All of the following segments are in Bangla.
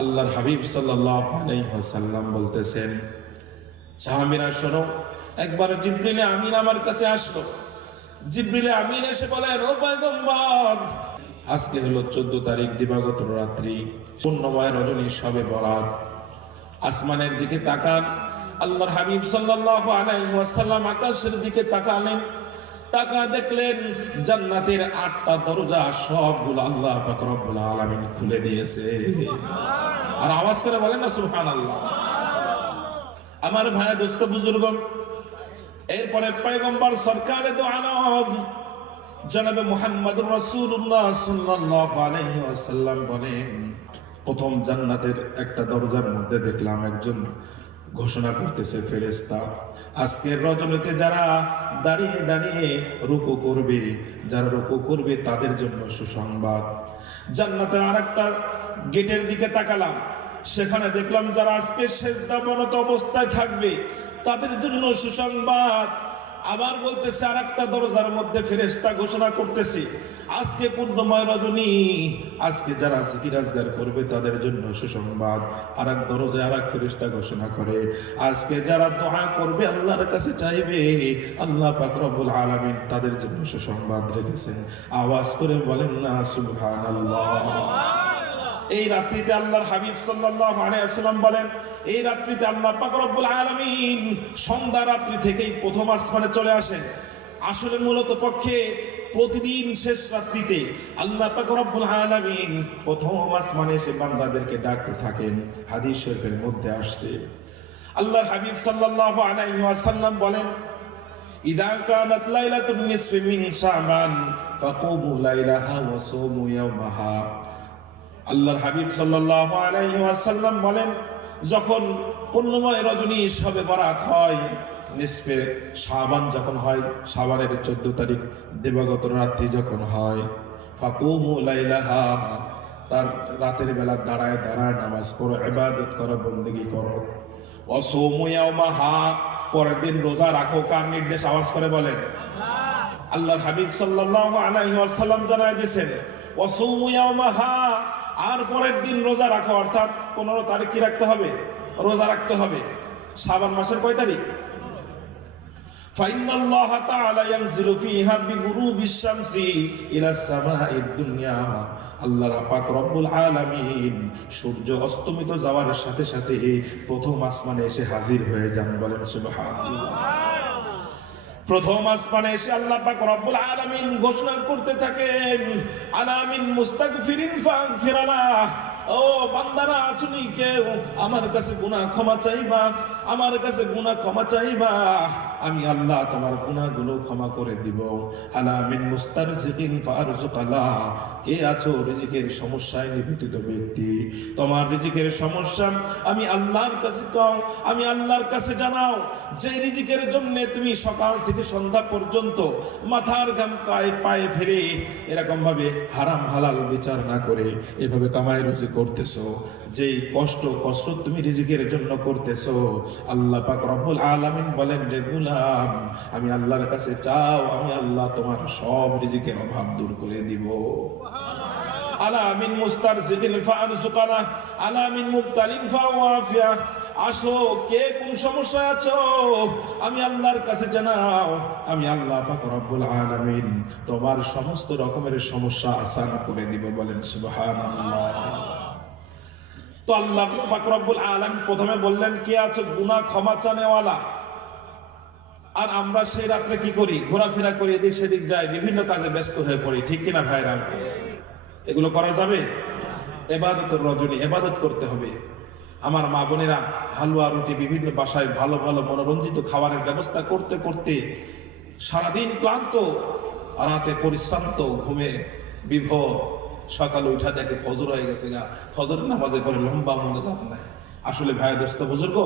আল্লাহর হাবিব সাল্লাল্লাহু আলাইহি ওয়াসাল্লাম বলতেছেন, সাহাবীরা শোনো, একবার জিবরিল আমিন আমার কাছে আসলো। জিবরিল আমিন এসে বলেন, ও পয়গম্বর, আজকে হলো 14 তারিখ, দিবাগত রাত্রি, পূর্ণময় রজনী, শবে বরাত। আসমানের দিকে তাকান। আল্লাহর হাবিব সাল্লাল্লাহু আলাইহি ওয়াসাল্লাম আকাশের দিকে তাকালেন। তাকা দেখলেন জান্নাতের 8টা দরজা সবগুলো আল্লাহ পাক রব্বুল আলামিন খুলে দিয়েছে। আর আওয়াজ করে বলেন না সুবহানাল্লাহ। আমার ভাই, দোস্ত, বুজুর্গ, এরপরে পয়গম্বর সরকারে দো আলম জনাবে মুহাম্মদুর রাসূলুল্লাহ সাল্লাল্লাহু আলাইহি ওয়াসাল্লাম বলেন, প্রথম জান্নাতের একটা দরজার মধ্যে দেখলাম একজন ঘোষণা করতেছে, ফেরেশতা, আজকের রজনীতে যারা দাঁড়িয়ে দাঁড়িয়ে রুকু করবে, যারা রুকু করবে তাদের জন্য সুসংবাদ। জান্নাতের আরেকটা গেটের দিকে তাকালাম, সেখানে দেখলাম যারা আজকে সেজদাবনত অবস্থায় থাকবে তাদের জন্য সুসংবাদ। আবার বলতেছে আরেকটা দরজার মধ্যে ফেরেশতা ঘোষণা করতেছে, আজকে পূর্ণময় রজনী, আজকে যারা জিকির আজগার করবে তাদের জন্য সুসংবাদ। আরেক দরজায় আরেক ফেরেশতা ঘোষণা করে, আজকে যারা দোয়া করবে, আল্লাহর কাছে চাইবে, আল্লাহ পাক রব্বুল আলামিন তাদের জন্য সুসংবাদ রেখেছেন। আওয়াজ করে বলেন না সুবহানাল্লাহ। এই রাত্রিতে আল্লাহর হাবিব সাল্লাল্লাহু আলাইহি ওয়াসাল্লাম বলেন, এই রাত্রিতে আল্লাহ পাক রব্বুল আলামিন সন্ধ্যা রাত্রি থেকেই প্রথম আসমানে চলে আসেন। আসলে মূলত পক্ষে প্রতিদিন শেষ রাত্রিতে আল্লাহ পাক রব্বুল আলামিন প্রথম আসমানে এসে বান্দাদেরকে ডাকতে থাকেন। হাদিস শরীফের মধ্যে আসছে, আল্লাহর হাবিব সাল্লাল্লাহু আলাইহি ওয়াসাল্লাম বলেন, ইদা কানাত লাইলাতুন নিসফি মিন শাবান ফাকুমু লাইলাহা ওয়া সুমু ইয়াওমাহা। আল্লাহর হাবিব সাল্লাল্লাহু আলাইহি ওয়াসাল্লাম বলেন, যখন পূর্ণময় রজনী শবে বরাত হয়, নিসফে শাবান যখন হয়, শাবানের 14 তারিখ দিবাগত রাত্রি যখন হয়, ফাকুমু লাইলাহা, তার রাতের বেলা দাঁড়ায় দাঁড়ায় নামাজ পড়ো, ইবাদত করো, বন্দেগী করো। ওয়া সুমু ইয়াওমাহা, পরের দিন রোজা রাখো। কার নির্দেশ? আওয়াজ করে বলেন। আল্লাহর হাবিব সাল্লাল্লাহু আলাইহি ওয়াসাল্লাম জানায় দিয়েছেন, ওয়া সুমু ইয়াওমাহা, আর পরের দিন রোজা রাখো। অর্থাৎ 15 তারিখ কি রাখতে হবে? রোজা রাখতে হবে। শাবান মাসের কয় তারিখ? ফাইনাল্লাহা তাআলা ইয়ানজিলু ফিহা বিগুরুবিশ শামসি ইলা সামাঈদ দুনিয়া। আল্লাহ পাক রব্বুল আলামিন সূর্য অস্তমিত যাওয়ার সাথে সাথে প্রথম আসমানে এসে হাজির হয়ে যান। বলেন সুবহানাল্লাহ। প্রথম আসমানে এসে আল্লাহ পাক রব্বুল আলামিন ঘোষণা করতে থাকেন, আলামিন মুস্তাগফিরিন ফাগফিরালাহ। ও বান্দারা, আছুনি কেউ আমার কাছে গুনাহ ক্ষমা চাইবা, আমার কাছে গুনাহ ক্ষমা চাইবা, আমি আল্লাহ তোমার গুনাহগুলো ক্ষমা করে দিব। আলামিন মুস্তারজিকিন ফারজুকালাহ। কে আছো রিজিকের সমস্যায় নিবেদিত ব্যক্তি? তোমার রিজিকের সমস্যা আমি আল্লাহর কাছে কও, আমি আল্লাহর কাছে জানাও। যে রিজিকের জন্য তুমি সকাল থেকে সন্ধ্যা পর্যন্ত মাথার ঘাম পায়ে ফেলে এরকম ভাবে হারাম হালাল বিচার না করে এভাবে কামাই রুজি করতেছো, যেই কষ্ট তুমি রিজিকের জন্য করতেছো, আল্লাহ পাক রব্বুল আলামিন বলেন, রে গোলাম, আমি আল্লাহর কাছে চাও, আমি আল্লাহ তোমার সব রিজিকের অভাব দূর করে দিব। আলামিন মুস্তারজিকিন ফারজুকানা, আলামিন মুবতালিন ফাওয়াফিয়া। আসো, কে কোন সমস্যা আছো আমি আল্লাহর কাছে জানাও, আমি আল্লাহ পাক রব্বুল আলামিন তোমার সমস্ত রকমের সমস্যা আসান করে দিব। বলেন সুবহানাল্লাহ। তো আল্লাহ পাক রব্বুল আলামিন প্রথমে বললেন, কে আছো গুনাহ ক্ষমা চানেওয়ালা। আর আমরা সেই রাত্রে কি করি? ঘোরাফেরা করি, এদিক সেদিক যাই, বিভিন্ন কাজে ব্যস্ত হয়ে পড়ি, ঠিক কিনা ভাইরা? এগুলো করা যাবে? ইবাদতের রজনী, ইবাদত করতে হবে। আমার মা বোনেরা হালুয়া রুটি বিভিন্ন বাসায় ভালো ভালো মনোরঞ্জিত খাবারের ব্যবস্থা করতে করতে সারাদিন ক্লান্ত, রাতে পরিশ্রান্ত, ঘুমে বিভোর, সকালে উঠা দেখে ফজর হয়ে গেছে গা, ফজরের নামাজে পরে লম্বা মোনাজাত নাই। আসলে ভাই, দোস্ত, বুজুর্গ,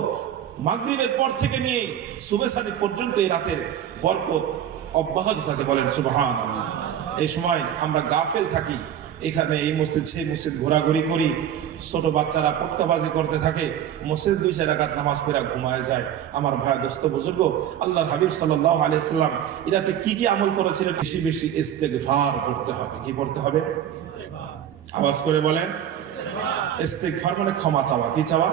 মাগরিবের পর থেকে নিয়ে সুবহ সাদিক পর্যন্ত এই রাতের বরকত অব্যাহত থাকে। বলেন সুবহানাল্লাহ। এই সময় আমরা গাফেল থাকি, এখানে এই মসজিদ সেই মসজিদ ঘোরাঘুরি করি, ছোট বাচ্চারা পটকাবাজি করতে থাকে, মসজিদ 2-4 রাকাত নামাজ পড়ে ঘুমায় যায়। আমার ভাই, দোস্ত, বুজুর্গ, আল্লাহর হাবিব সাল্লাল্লাহু আলাইহি সাল্লাম এরাতে কি কি আমল করেছিলেন? বেশি বেশি ইস্তেগফার করতে হবে। কি পড়তে হবে? আওয়াজ করে বলেন। ইস্তিগফার মানে ক্ষমা চাওয়া। কি চাওয়া?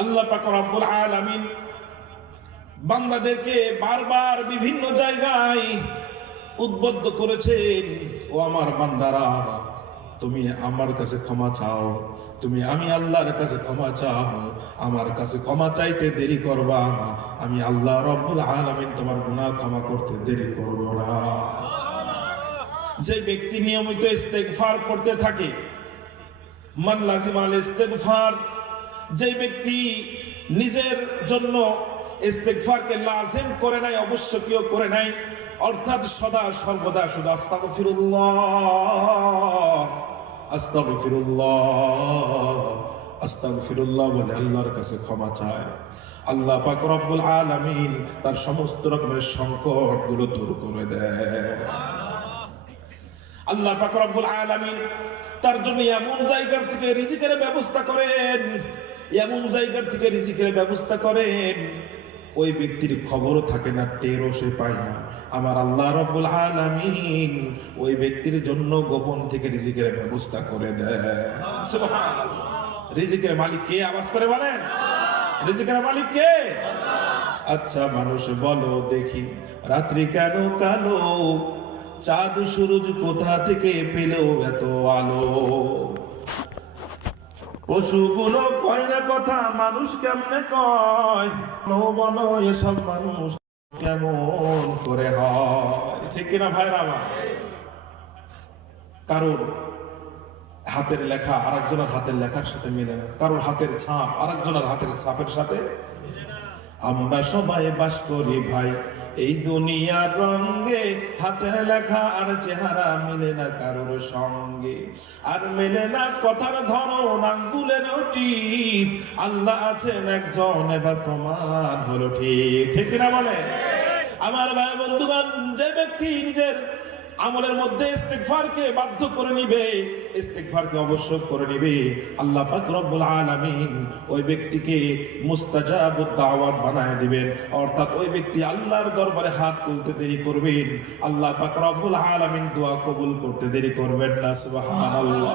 আল্লাহ পাক রব্বুল আলামিন বান্দাদেরকে বারবার বিভিন্ন জায়গায় উদ্বুদ্ধ করেছেন, ও আমার বান্দারা, তুমি আমার কাছে ক্ষমা চাও, আমি আল্লাহর কাছে ক্ষমা চাও, আমার কাছে ক্ষমা চাইতে দেরি করবা না, আমি আল্লাহ রব্বুল আলামিন তোমার গুনাহ ক্ষমা করতে দেরি করব না। যে ব্যক্তি নিয়মিত ইস্তেগফার করতে থাকে, মান লাজিমাল ইস্তেগফার, যে ব্যক্তি নিজের জন্য ইস্তেগফারকে লাজিম করে নাই, অবশ্যকীয় করে নাই, অর্থাৎ সদা সর্বদা শুধু আস্তাগফিরুল্লাহ আস্তাগফিরুল্লাহ আস্তাগফিরুল্লাহ বলে আল্লাহর কাছে ক্ষমা চায়, আল্লাহ পাক রব্বুল আলামিন তার সমস্ত রকমের সংকট গুলো দূর করে দেয়। আল্লাহ পাক রব্বুল আলামিন তার জন্য এমন জায়গার থেকে রিজিকের ব্যবস্থা করেন, এমন জায়গার থেকে রিজিকের ব্যবস্থা করেন, ওই ব্যক্তির খবরও থাকে না, টেরও সে পায় না। আমার আল্লাহ রব্বুল আলামিন ওই ব্যক্তির জন্য গোপন থেকে রিজিকের ব্যবস্থা করে দেয়। সুবহানাল্লাহ। রিজিকের মালিক কে? আওয়াজ করে বলেন, রিজিকের মালিক কে? আচ্ছা মানুষ বলো দেখি, রাত্রি কেন কালো, চাঁদ সূরজ কোথা থেকে পেল এত আলো? পশুগুলো কয় না কথা, মানুষ কেমনে কয়? বলো এসব মানুষ কেমন করে হয়? ঠিক কিনা ভাইরা আমার? কারোর হাতের লেখা আরেকজনের হাতের লেখার সাথে মিলে না, কারোর হাতের ছাপ আরেকজনের হাতের ছাপের সাথে। আমরা সবাই বাস করি ভাই এই দুনিয়ার রঙে, হাতের লেখা আর চেহারা মিলে না কারোর সঙ্গে, আর মেলে না কথার ধরন, আঙ্গুলের টিপ। আল্লাহ আছেন একজন, এবার প্রমাণ হলো ঠিক। ঠিক না বলেন আমার ভাই বন্ধুগণ? যে ব্যক্তি নিজের আমলের মধ্যে ইস্তিগফারকে বাধ্য করে নিবে, ইস্তিগফারকে আবশ্যক করে নিবে, আল্লাহ পাক রব্বুল আলামিন ওই ব্যক্তিকে মুস্তাজাবুদ দাওয়াত বানায় দিবেন। অর্থাৎ ওই ব্যক্তি আল্লাহর দরবারে হাত তুলতে দেরি করবেন, আল্লাহ পাক রব্বুল আলামিন দোয়া কবুল করতে দেরি করবেন না। সুবহানাল্লাহ।